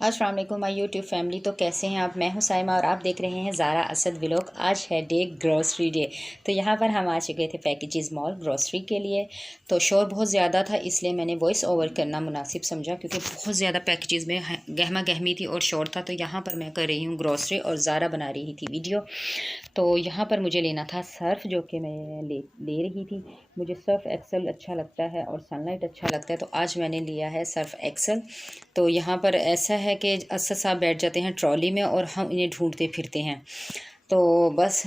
अस्सलाम वालेकुम my YouTube family. तो कैसे हैं आप? मैं हूं साइमा और आप देख रहे हैं ज़ारा असद व्लॉग। आज है डे ग्रॉसरी डे। तो यहाँ पर हम आ चुके थे पैकेजेस मॉल ग्रॉसरी के लिए। तो शोर बहुत ज़्यादा था, इसलिए मैंने वॉइस ओवर करना मुनासिब समझा, क्योंकि बहुत ज़्यादा पैकेजेस में गहमा गहमी थी और शोर था। तो यहाँ पर मैं कर रही हूँ ग्रॉसरी और ज़ारा बना रही थी वीडियो। तो यहाँ पर मुझे लेना था सर्फ़, जो कि मैं ले रही थी। मुझे सर्फ़ एक्सेल अच्छा लगता है और सनलाइट अच्छा लगता है, तो आज मैंने लिया है सर्फ़ एक्सेल। तो यहाँ पर ऐसा है कि असद साहब बैठ जाते हैं ट्रॉली में और हम इन्हें ढूंढते फिरते हैं। तो बस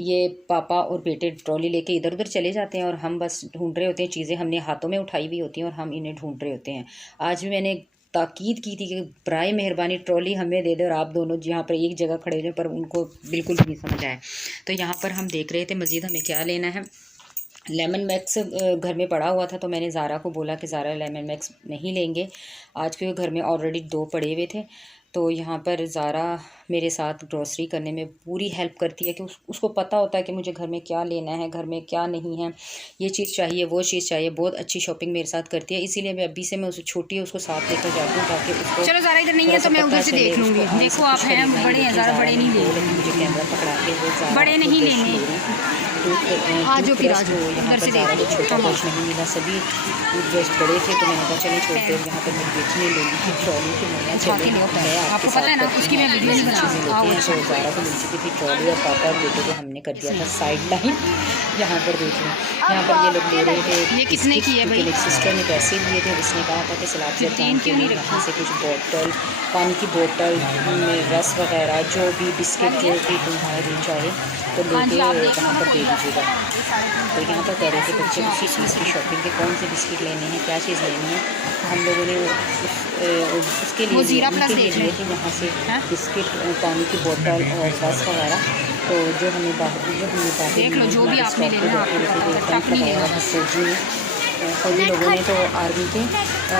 ये पापा और बेटे ट्रॉली लेके इधर उधर चले जाते हैं और हम बस ढूंढ रहे होते हैं। चीज़ें हमने हाथों में उठाई हुई होती हैं और हम इन्हें ढूंढ रहे होते हैं। आज भी मैंने ताकीद की थी कि बराए मेहरबानी ट्रॉली हमें दे दे और आप दोनों यहाँ पर एक जगह खड़े रहे, पर उनको बिल्कुल भी नहीं समझ आया। तो यहाँ पर हम देख रहे थे मज़ीद हमें क्या लेना है। लेमन मैक्स घर में पड़ा हुआ था, तो मैंने ज़ारा को बोला कि ज़ारा लेमन मैक्स नहीं लेंगे आज, क्योंकि घर में ऑलरेडी 2 पड़े हुए थे। तो यहाँ पर ज़ारा मेरे साथ ग्रॉसरी करने में पूरी हेल्प करती है कि उसको पता होता है कि मुझे घर में क्या लेना है, घर में क्या नहीं है, ये चीज़ चाहिए, वो चीज़ चाहिए। बहुत अच्छी शॉपिंग मेरे साथ करती है, इसीलिए मैं अभी से मैं उसे छोटी है उसको साथ लेकर जाती हूँ, ताकि उसको चलो ज़ारा इधर नहीं है तो मैं उधर से देख लूँगी। देखो आप हैं बड़े हैं, ज़ारा बड़े नहीं लेने, मुझे कैमरा पकड़ा के वो बड़े नहीं लेने। आज फिर आज यहाँ पर ज़ारा को छोटा ब्रश नहीं मिला, सभी टूथब्रश बड़े थे। तो मैंने कहा चलिए छोड़ते हैं। यहाँ पर मैं बेचने ले ली थी ट्रॉली की मैंने मैं आपके साथ चीज़ें लेते हैं। तो ज़ारा को मिल चुकी थी ट्रॉली और पापा और बेटे को हमने कर दिया था साइड लाइन। यहाँ पर देखिए, यहाँ पर ये लोग ले रहे थे। ये किसने की है भाई? मेरी सिस्टर ने पैसे दिए थे, उसने कहा था कि सलाद से टाइम के लिए यहाँ से कुछ बोतल, पानी की बोतल, रस वगैरह, जो भी बिस्किट जो भी तुम्हारे चाहे तो लेके वहाँ पर दे दीजिएगा। तो यहाँ पर कह रहे थे बच्चे उसी चीज़ की शॉपिंग के, कौन से बिस्किट लेने हैं, क्या चीज़ लेनी है। तो हम लोगों ने उसके लिए लिए थे वहाँ से बिस्किट, पानी की बोतल और रस वगैरह। तो जो हमने बाहर देख लो जो भी आपने लेना है। फौजी लोगों ने तो आर्मी के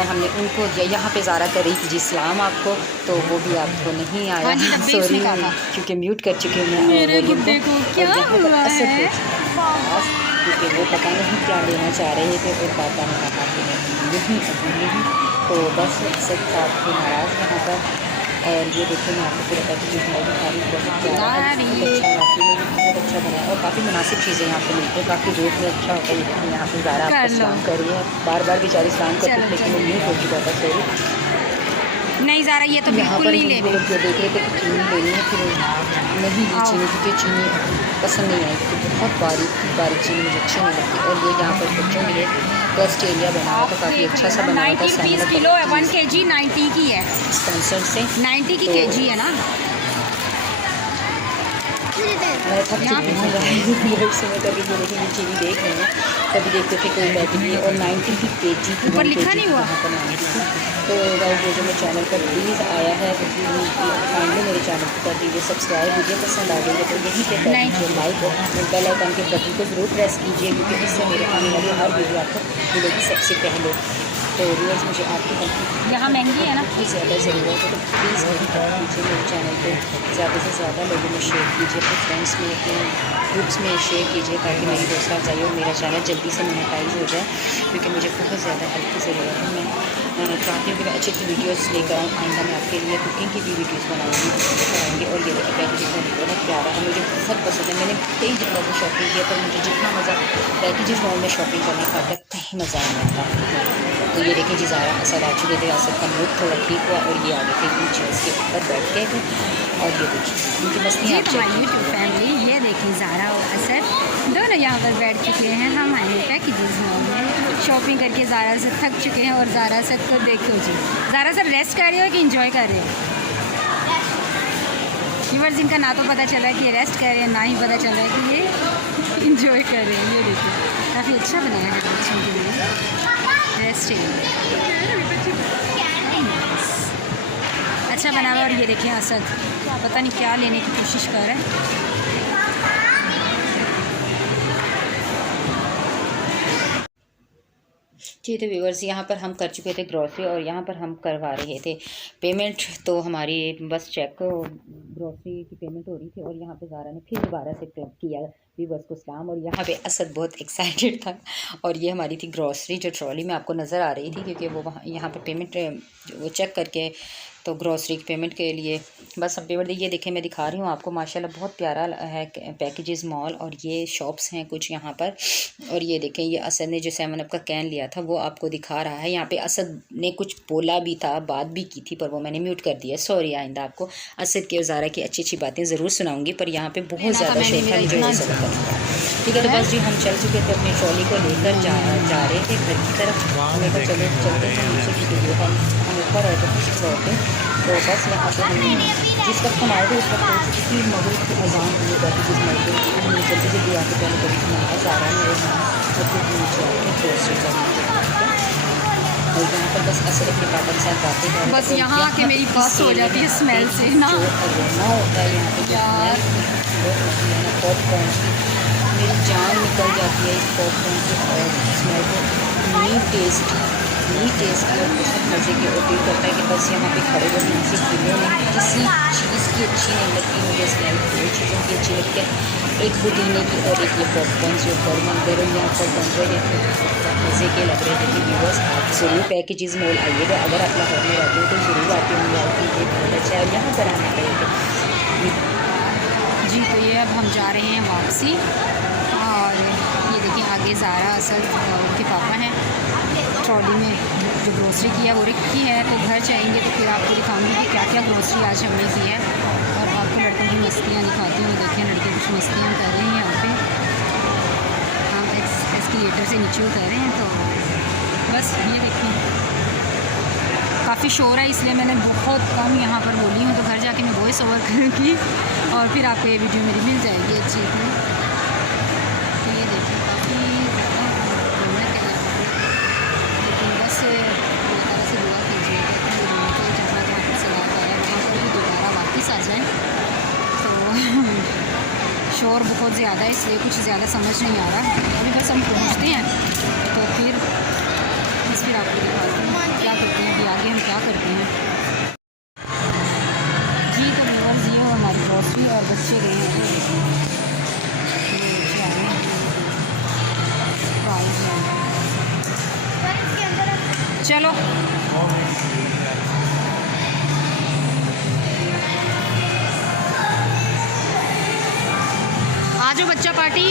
हमने उनको दिया। यहाँ पे ज़ारा कर रही थी जी सलाम आपको, तो वो भी आपको नहीं आया, सॉरी, क्योंकि म्यूट कर चुके हैं। मेरे गुड्डे को क्या हुआ है? क्योंकि वो पता नहीं क्या लेना चाह रहे थे और पापा ने कहा कि नहीं अभी नहीं। तो बस सब काफ़ी नाराज़ यहाँ पर। और ये देखिए मैं आपको पूरा पैकेज दिखा रही हूँ, बहुत बहुत अच्छा बनाया और काफ़ी मुनासिब चीज़ें यहाँ पे मिलती है, काफ़ी रेट में अच्छा होता है। ये देखिए यहाँ पे ज़ारा आपको सलाम कर रही है, बार बार बेचारी सलाम करती है, लेकिन वो म्यूट हो चुका था, सॉरी। नहीं ज़ारा ये तो बिल्कुल नहीं लेनी। लोग जो देख रहे थे कि चीनी लेनी है, फिर नहीं ली चीनी, क्योंकि चीनी पसंद नहीं आई, क्योंकि बहुत बारीक चीनी मुझे अच्छी नहीं लगती। और ये यहाँ पर बच्चों के लिए गेस्ट एरिया बना हुआ था, काफ़ी अच्छा सा बना हुआ था। 90 किलो है, 1 kg 90 की है, स्पॉन्सर से 90 की kg है ना। मैं थक चुकी हूँ से, मैं कभी ये लेकिन चीनी देख रहे हैं, कभी देखते थे कोई पैकेट नहीं। और 90 की kg ऊपर लिखा नहीं हुआ। तो गाइस, जो मैं चैनल पर प्लीज़ आया है तो फाइनली मेरे चैनल को कर दीजिए सब्सक्राइब। वीडियो पसंद आ गई है तो यहीं पे कर दीजिए लाइक और बेल आइकन के बटन को ज़रूर प्रेस कीजिए, क्योंकि इससे मेरे आने वाली हर वीडियो आपको मिलेगी सबसे पहले। तो व्यूअर्स, मुझे आपकी हेल्प यहाँ महंगी है ना, बहुत ज़्यादा ज़रूरत है, तो प्लीज़ मेरी हेल्प कीजिए। मेरे चैनल को ज़्यादा से ज़्यादा लोगों में शेयर कीजिए, अपने फ्रेंड्स में, अपने ग्रुप्स में शेयर कीजिए, ताकि मेरी हौसला अफजाई और मेरा चैनल जल्दी से मोनेटाइज हो जाए, क्योंकि मुझे बहुत ज़्यादा हेल्प की ज़रूरत है। मैं चाहती हूँ कि मैं अच्छी अच्छी वीडियोज़ लेकर आऊँ। आइंदा मैं आपके लिए कुकिंग की भी वीडियोज़ बनाऊँगी। और ये पैकेजेस में बहुत प्यारा है, मुझे बहुत पसंद है। मैंने कई जगह से शॉपिंग किया, पर मुझे जितना मज़ा पैकेजेस मॉल में शॉपिंग करने का आता है, कहीं मज़ा नहीं आता। तो ये देखिए जी, ज़ारा असद आ चुके थे, असद का मूड थोड़ा ठीक हुआ और ये आगे थे इन चेयर्स के ऊपर बैठ गए थे। और ये देखिए उनकी मस्ती आप यूट्यूब फैमिली, ये देखिए ज़ारा और असद दोनों यहाँ पर बैठ चुके हैं। हम आए हैं पैकेजेस मॉल में शॉपिंग करके। ज़ारा से थक चुके हैं और ज़ारा असद को देखो जी, ज़ारा सर रेस्ट कर रहे हो कि इंजॉय कर रहे हो? व्यूअर्स, इनका ना तो पता चला कि ये रेस्ट कर रहे हैं, ना ही पता चल रहा है कि ये इंजॉय कर रहे हैं। ये देखिए काफ़ी अच्छा बनाया है बच्चों के लिए रेस्टिंग, अच्छा बना हुआ। और ये देखिए असद पता नहीं क्या लेने की कोशिश कर रहा है। जी, तो व्यूअर्स, यहाँ पर हम कर चुके थे ग्रॉसरी और यहाँ पर हम करवा रहे थे पेमेंट। तो हमारी बस चेक ग्रॉसरी की पेमेंट हो रही थी और यहाँ पे ज़ारा ने फिर दोबारा से क्लब किया व्यूअर्स को सलाम। और यहाँ पे असद बहुत एक्साइटेड था। और ये हमारी थी ग्रॉसरी जो ट्रॉली में आपको नज़र आ रही थी, क्योंकि वो वहाँ यहाँ पर पेमेंट वो चेक करके तो ग्रॉसरी की पेमेंट के लिए बस हम पेमेंट ये देखें, मैं दिखा रही हूँ आपको, माशाल्लाह बहुत प्यारा है पैकेजेस मॉल। और ये शॉप्स हैं कुछ यहाँ पर। और ये देखें, ये असद ने जो 7 अप का कैन लिया था वो आपको दिखा रहा है। यहाँ पे असद ने कुछ बोला भी था, बात भी की थी, पर वो मैंने म्यूट कर दिया, सॉरी। आइंदा आपको असद के और ज़ारा की अच्छी अच्छी बातें ज़रूर सुनाऊँगी, पर यहाँ पर बहुत ज़्यादा शोर था, मुझे वजह से। ठीक है, तो बस जी हम चल चुके थे, अपनी ट्रॉली को लेकर जा रहे थे घर की तरफ। हमें तो चले चलते हैं नीचे की वीडियो हम ऊपर आए थे फर्स्ट फ्लोर पे। तो बस यहाँ पे हम जिस वक्त हम आए थे उस वक्त हो चुकी थी मगरिब की अज़ान हुई करती जिस मौके की। हमने जल्दी जल्दी आके पहले कभी हमारा ज़ारा मेरे साथ और फिर नीचे आके ग्रोसरी करने के। और यहाँ पर बस असर अपने पापा के साथ बातें कर रहे थे। बस यहाँ आके मेरी बस हो जाती है स्मेल से ना, जो अरोमा होता है यहाँ पे यार पॉपकॉर्न की, मेरी जान निकल जाती है इस पॉपकॉर्न की और स्मेल को। नी टेस्टी और बहुत मज़े की। और दिल करता है कि बस यहाँ पे खड़े हो यहाँ से किलो नहीं, किसी चीज़ की अच्छी नहीं लगती मुझे स्मेल, दो चीज़ों की अच्छी लगती है, एक पुदीने की और एक ये पॉपकॉर्न जो गर्म यहाँ पर बन रहे थे, मज़े के लग रहे थे। कि व्यूअर्स आप ज़रूर पैकेजेस मॉल आइएगा, अगर आप लाहौर में रहते हो तो ज़रूर आके मॉल की ये बहुत अच्छा है। यहाँ पर आना पड़ेगा जी। तो ये अब हम जा रहे हैं वापसी। और ये देखिए आगे ज़ारा असद उनके पापा हैं, ट्रॉली में जो ग्रोसरी की है वो रखी है। तो घर जाएंगे तो फिर आपको दिखाऊंगी कि क्या क्या ग्रोसरी आज हमने की है। और आपको लड़कों की मस्तियाँ दिखाती हूँ। देखिए लड़के कुछ मस्तियाँ कर रहे हैं यहाँ पे। हम एस्केलेटर से नीचे उतर रहे हैं। तो बस ये देखिए काफ़ी शोर है, इसलिए मैंने बहुत कम यहाँ पर बोली हूँ। तो घर जाके मैं वॉइस ओवर करूँगी और फिर आपको ये वीडियो मेरी मिल जाएगी अच्छी थी। तो ये देखिए काफ़ी रौनक है, लेकिन बस अल्लाह ताला से दुआ कीजिए कि जहाँ जहाँ से याद आया वहाँ पर भी दोबारा वापस आ जाए। तो शोर बहुत ज़्यादा है, इसलिए कुछ ज़्यादा समझ नहीं आ रहा। अभी बस हम पहुँचते हैं तो फिर आपको दिखाते हैं क्या करते हैं, अभी आगे हम क्या करते हैं। जी तो व्यूअर्स ये हमारी ग्रोसरी और बच्चे गए हैं, बच्चे आ रहे हैं, चलो आ जाओ बच्चा पार्टी।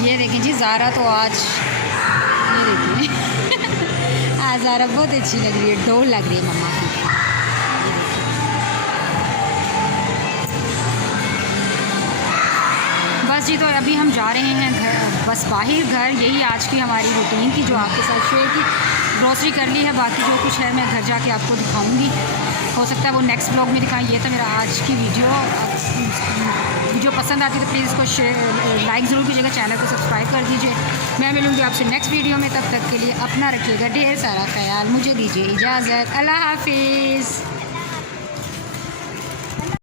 ये देखें जी ज़ारा तो आज ये देखिए आज ज़ारा बहुत अच्छी लग रही है, डोल लग रही है मम्मा की। बस जी तो अभी हम जा रहे हैं घर, बस बाहर घर। यही आज की हमारी रूटीन थी जो आपके साथ शेयर की। ग्रोसरी कर ली है, बाकी जो कुछ है मैं घर जाके आपको दिखाऊंगी। हो सकता है वो नेक्स्ट ब्लॉग में दिखाएं। ये था मेरा आज की वीडियो पसंद आती है तो प्लीज़ इसको शेयर लाइक ज़रूर कीजिएगा, चैनल को सब्सक्राइब कर दीजिए। मैं मिलूँगी आपसे नेक्स्ट वीडियो में, तब तक के लिए अपना रखिएगा ढेर सारा ख्याल। मुझे दीजिए इजाज़त, अल्लाह हाफिज़।